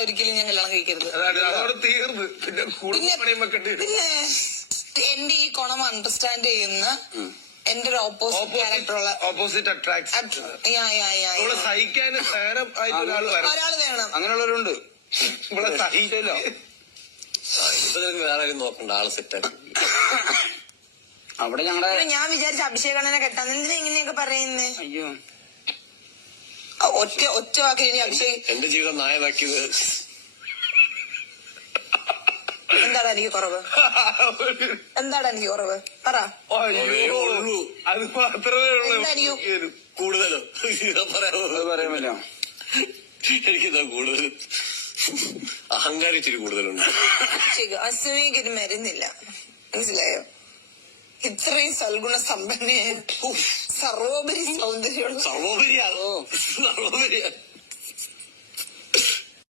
ഒരാളെ ഒരിക്കലും ഞാൻ കല്യാണം കഴിക്കരുത്. തീർന്ന് പിന്നെ എന്റെ ഈ ഗുണം അണ്ടർസ്റ്റാൻഡ് ചെയ്യുന്ന എന്റെ ഒരു ഓപ്പോസിറ്റ് ക്യാരക്ടറുള്ള ഓപ്പോസിറ്റ് സഹിക്കാൻ ഒരാൾ വേണം. അങ്ങനെയുള്ളവരുണ്ട്. ഇവിടെ സഹിച്ചല്ലോ. വേറെ നോക്കണ്ട, ആള് സെറ്റാക്കി. അവിടെ ഞാൻ വിചാരിച്ച അഭിഷേകണ്ണനെ കെട്ടാൻ. എന്തിനാ ഇങ്ങനെയൊക്കെ പറയുന്നേ? അയ്യോ, ഒറ്റ വാക്കിൽ ഇനി അഭിഷേക് എന്റെ ജീവിതം നായനാക്കിയത്. എന്താണ് എനിക്ക് കുറവ്? എന്താണ് എനിക്ക് കുറവ്? പറ. അത് മാത്രമേ ഉള്ളൂ. കൂടുതലോ പറയാമല്ലോ. എനിക്കെന്താ കൂടുതൽ അഹങ്കാരം ഇച്ചിരി കൂടുതലുണ്ട്. അസുഖയ്ക്കൊരു മരുന്നില്ല, മനസ്സിലായോ? ഇത്രയും സൽഗുണ സമ്പന്നയായ സർവോപരി സൗന്ദര്യമുള്ള സർവോപരിയാണോ? സർവോപരിയാ